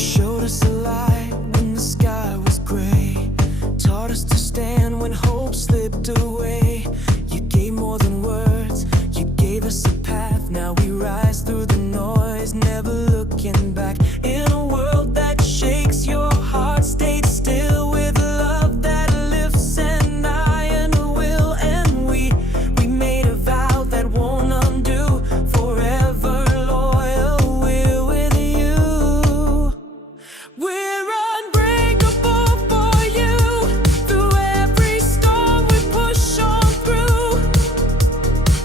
showed us a light when the sky was gray, taught us to stand when hope slipped away. You gave more than words, you gave us a path. Now we rise through the noise, never looking back. In a world that shakes, your heart stayed still with love that lifts an iron will. And we made a vow that won't undo. Forever loyal, we're with you. We're unbreakable for you. Through every storm we push on through.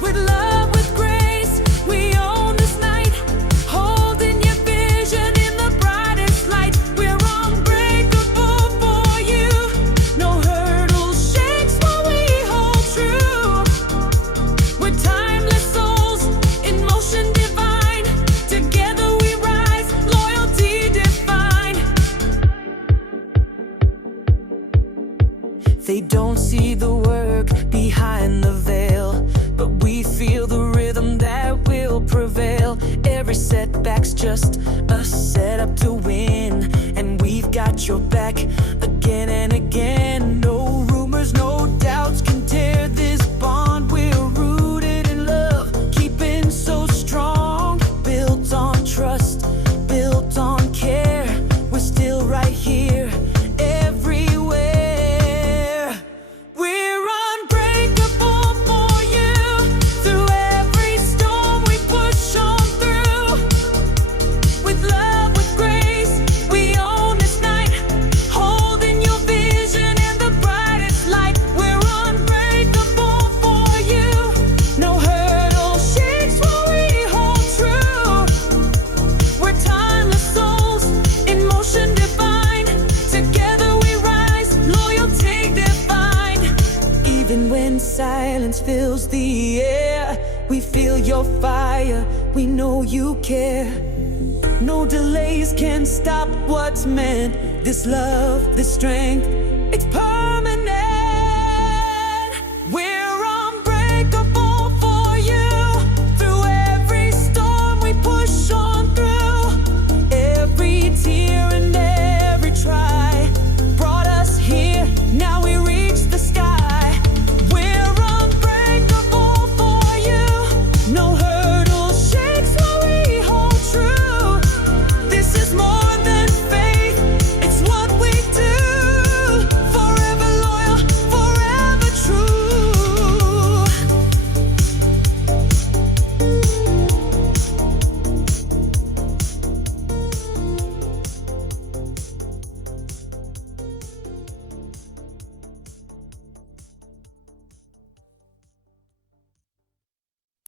With love, with grace, we own this night. Holding your vision in the brightest light. We're unbreakable for you. No hurdle shakes what we hold true. We're timeless souls in motion divine. Together we rise, loyalty defined. They don't see the work behind the veil, but we feel the rhythm that will prevail. Every setback's just a setup to win, and we've got your back again and again. No rumors, no doubts can tear this bond. We're rooted in love, keeping so strong. Built on trust, built on care. We're still right here, everywhere. We're unbreakable for you. Through every storm we push on through. With love, with grace, we own this night. Holding your vision in the brightest light. We're unbreakable for you. No hurdle shakes what we hold true. We're timeless souls in motion divine. Together we rise, loyalty defined. Even when silence fills the air, we feel your fire, we know you care. No delays can stop what's meant. This love, this strength, it's perfect.